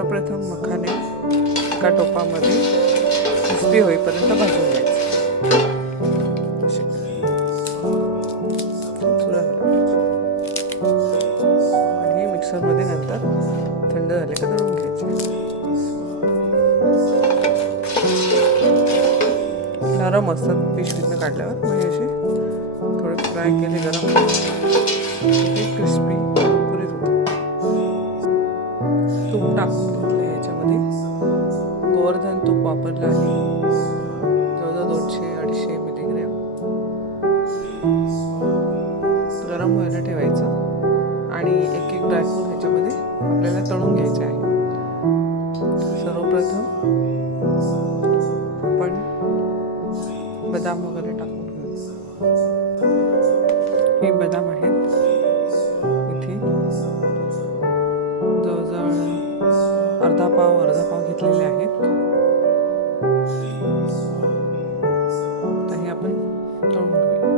सर्वप्रथम मखाने एका टोपामध्ये क्रिस्पी होईपर्यंत भाजून घ्यायचे. आणि हे मिक्सरमध्ये नंतर थंड झाले का दळून घ्यायचे. नरम असतात पिशवीतनं काढल्यावर, मग असे थोडे फ्राय केले गरम क्रिस्पी कुरकुरीत होते. तूप टाकून घेतलं याच्यामध्ये. गोवर्धन तूप वापरलं आहे, जवळजवळ 200-250 मिलीग्रॅम. गरम व्हायला ठेवायचं आणि एक एक ड्रायफ्रूट ह्याच्यामध्ये आपल्याला तळून घ्यायचे आहे. सर्वप्रथम आपण बदाम वगैरे टाकून घेऊ. हे बदाम आहेत इथे जवळजवळ अर्धा पाव घेतलेले आहेत. तर हे आपण तळून घेऊया.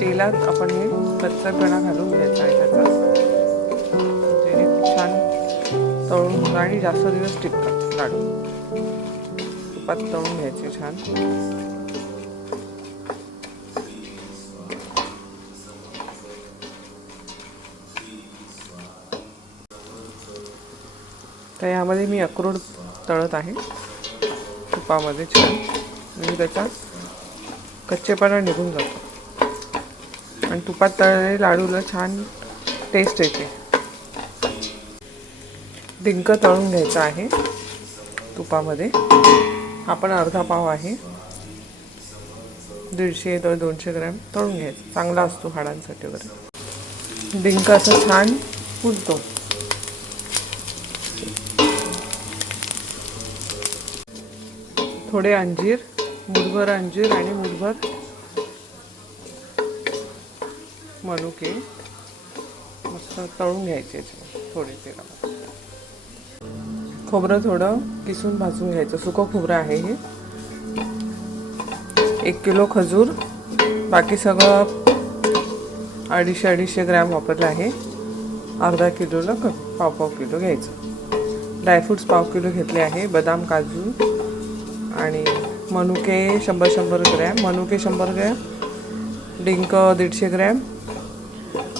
तेलात आपण हे कच्चापणा घालून घ्यायचा आहे त्याचा, म्हणजे छान तळून आणि जास्त दिवस टिकतात लाडू. तुपात तळून घ्यायचे छान. तर यामध्ये मी अक्रोड तळत आहे तुपामध्ये छान, म्हणजे त्याचा कच्चेपणा निघून जातो आणि तुपात तळलेले लाडूला छान टेस्ट येते. डिंक तळून घ्यायचा आहे तुपामध्ये. हा पण अर्धा पाव आहे, 150-200 ग्रॅम तळून घ्यायचा. चांगला असतो हाडांसाठी वगैरे. डिंक असं छान फुलतो. थोडे अंजीर, मुठभर अंजीर आणि मुठभर मनुके मस्त तळून घ्यायचे थोडे तेलामध्ये. खोबरं थोडं किसून भाजून घ्यायचं. सुकं खोबरं आहे हे. 1 किलो खजूर, बाकी सगळं 250-250 ग्रॅम वापरलं आहे. अर्धा किलोला पाव किलो घ्यायचं. ड्रायफ्रूट्स पाव किलो घेतले आहे. बदाम, काजू आणि मनुके 100-100 ग्रॅम. मनुके 100 ग्रॅम, डिंक 150 ग्रॅम,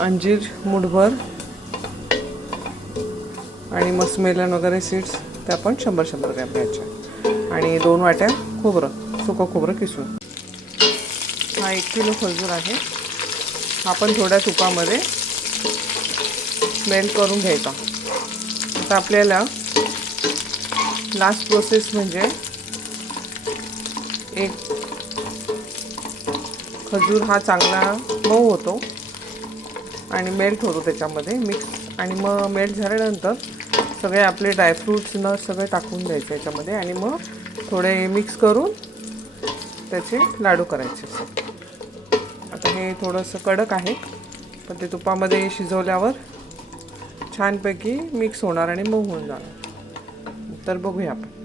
अंजीर मुठभर आणि मस्कमेलन वगैरे सीड्स त्या पण 100-100 ग्रॅम घ्यायच्या. आणि 2 वाट्या खोबरं, सुकं खोबरं किसून. हा 1 किलो खजूर आहे. हा पण थोड्या तुपामध्ये मेल्ट करून घ्यायचा. आता आपल्याला लास्ट प्रोसेस म्हणजे एक खजूर हा चांगला मऊ होतो आणि मेल्ट होतो त्याच्यामध्ये मिक्स. आणि मग मेल्ट झाल्यानंतर सगळे आपले ड्रायफ्रूट्स नट्स सगळे टाकून द्यायचे याच्यामध्ये आणि मग थोडे मिक्स करून त्याचे लाडू करायचे. आता हे थोडंसं कडक आहे, पण ते तुपामध्ये शिजवल्यावर छानपैकी मिक्स होणार आणि मऊ होऊन जाणार. तर बघूया आपण.